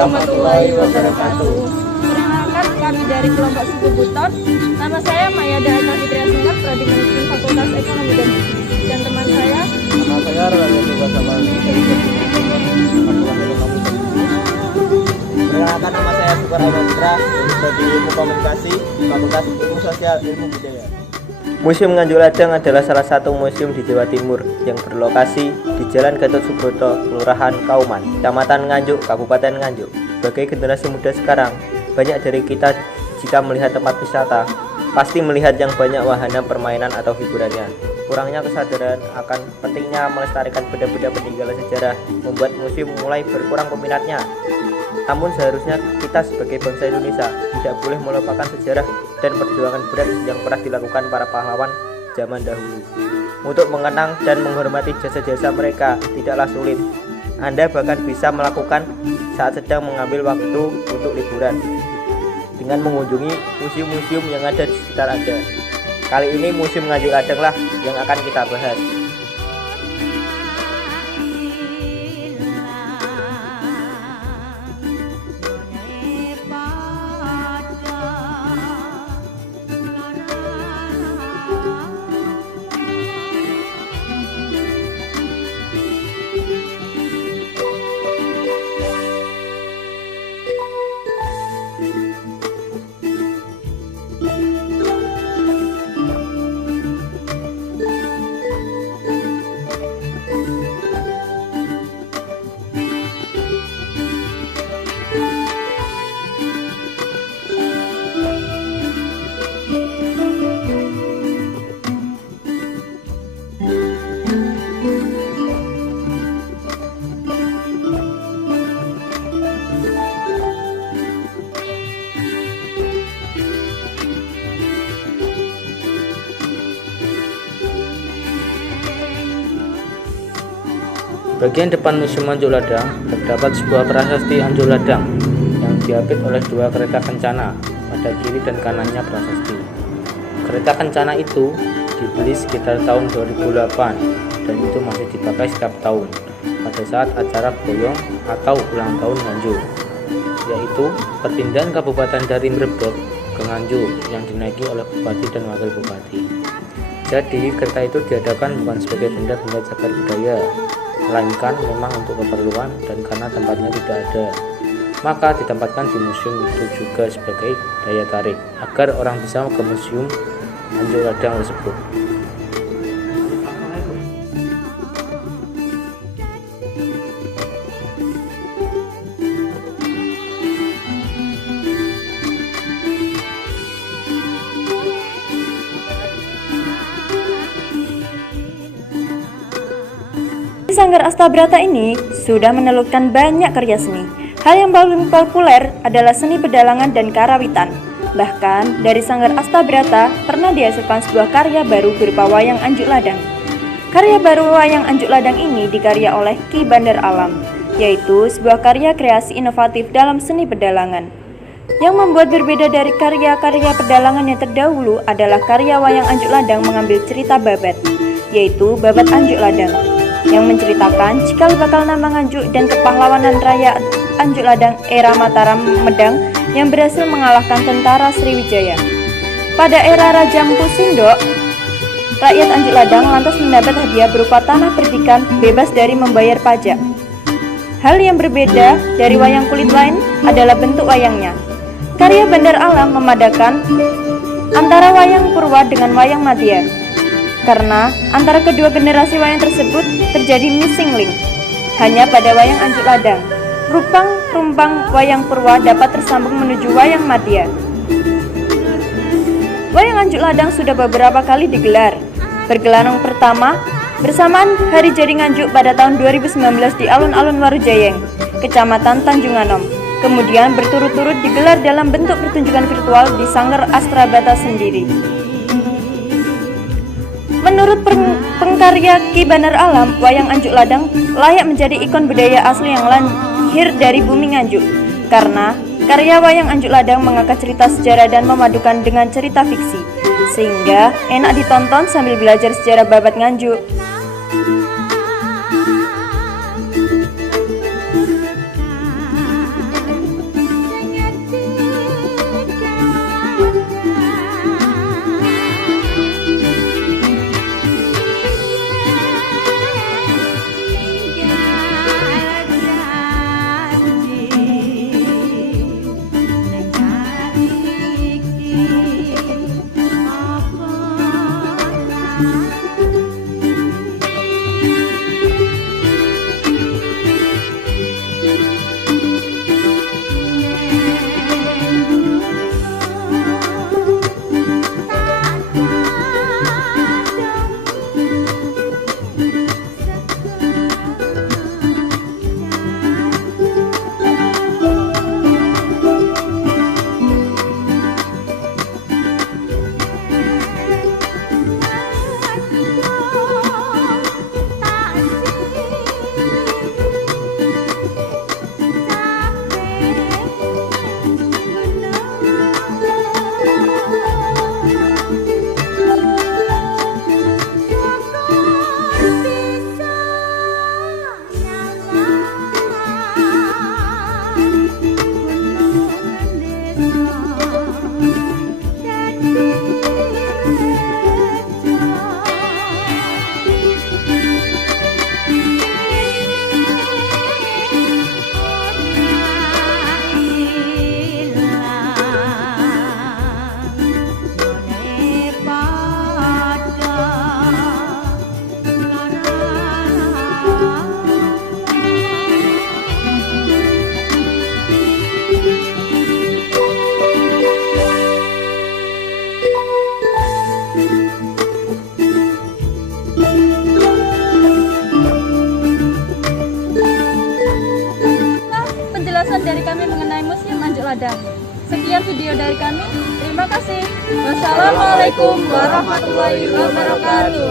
warahmatullahi wabarakatuh. Perkenalkan, kami dari kelompok suku Buton. Nama saya Mayada Eka Fitria Singkat, Prodi Manajemen Fakultas Ekonomi dan Bisnis. Dan teman saya, Nama saya Rani Subasama dari Perkenalkan, nama saya Sukar Ahmad Putra dari Ilmu Komunikasi, Fakultas Ilmu Sosial Ilmu Budaya. Museum Nganjuk Ladang adalah salah satu museum di Jawa Timur yang berlokasi di Jalan Gatot Subroto, Kelurahan Kauman, Kecamatan Nganjuk, Kabupaten Nganjuk. Sebagai generasi muda sekarang, banyak dari kita jika melihat tempat wisata, pasti melihat yang banyak wahana permainan atau hiburannya. Kurangnya kesadaran akan pentingnya melestarikan benda-benda peninggalan sejarah membuat museum mulai berkurang peminatnya. Namun seharusnya kita sebagai bangsa Indonesia tidak boleh melupakan sejarah dan perjuangan berat yang pernah dilakukan para pahlawan zaman dahulu. Untuk mengenang dan menghormati jasa-jasa mereka tidaklah sulit. Anda bahkan bisa melakukan saat sedang mengambil waktu untuk liburan dengan mengunjungi museum-museum yang ada di sekitar Anda. Kali ini Museum Nganjuk Ladang lah yang akan kita bahas. Bagian depan Museum Nganjuk Ladang terdapat sebuah prasasti Nganjuk Ladang yang diapit oleh dua kereta kencana pada kiri dan kanannya prasasti. Kereta kencana itu dibeli sekitar tahun 2008 dan itu masih dipakai setiap tahun pada saat acara boyong atau ulang tahun Nganjuk, yaitu perpindahan kabupaten dari Mrebet ke Nganjuk yang dinaiki oleh bupati dan wakil bupati. Jadi kereta itu diadakan bukan sebagai benda-benda cagar budaya, melainkan memang untuk keperluan dan karena tempatnya tidak ada, maka ditempatkan di museum itu juga sebagai daya tarik agar orang bisa ke museum Nganjuk Ladang tersebut. Sanggar Astabrata ini sudah menelurkan banyak karya seni. Hal yang paling populer adalah seni pedalangan dan karawitan. Bahkan dari Sanggar Astabrata pernah dihasilkan sebuah karya baru berupa wayang Anjuk Ladang. Karya baru wayang Anjuk Ladang ini dikarya oleh Ki Bandar Alam, yaitu sebuah karya kreasi inovatif dalam seni pedalangan. Yang membuat berbeda dari karya-karya pedalangan yang terdahulu adalah karya wayang Anjuk Ladang mengambil cerita babat, yaitu Babat Anjuk Ladang, yang menceritakan cikal bakal nama Nganjuk dan kepahlawanan Raya Anjuk Ladang era Mataram Medang yang berhasil mengalahkan tentara Sriwijaya. Pada era Raja Empu Sindok, rakyat Anjuk Ladang lantas mendapat hadiah berupa tanah perdikan bebas dari membayar pajak. Hal yang berbeda dari wayang kulit lain adalah bentuk wayangnya. Karya Bandar Alam memadakan antara wayang Purwa dengan wayang Madya, karena antara kedua generasi wayang tersebut terjadi missing link. Hanya pada wayang Anjuk Ladang, rumpang wayang Purwa dapat tersambung menuju wayang Madya. Wayang Anjuk Ladang sudah beberapa kali digelar. Pergelaran pertama bersamaan Hari Jadi Nganjuk pada tahun 2019 di Alun-Alun Warujayeng, Kecamatan Tanjung Anom. Kemudian berturut-turut digelar dalam bentuk pertunjukan virtual di Sanggar Astabrata sendiri. Menurut pengkarya Ki Bandar Alam, wayang Anjuk Ladang layak menjadi ikon budaya asli yang lahir dari bumi Nganjuk, karena karya wayang Anjuk Ladang mengangkat cerita sejarah dan memadukan dengan cerita fiksi, sehingga enak ditonton sambil belajar sejarah babat Nganjuk. video dari kami. Terima kasih. Wassalamualaikum warahmatullahi wabarakatuh.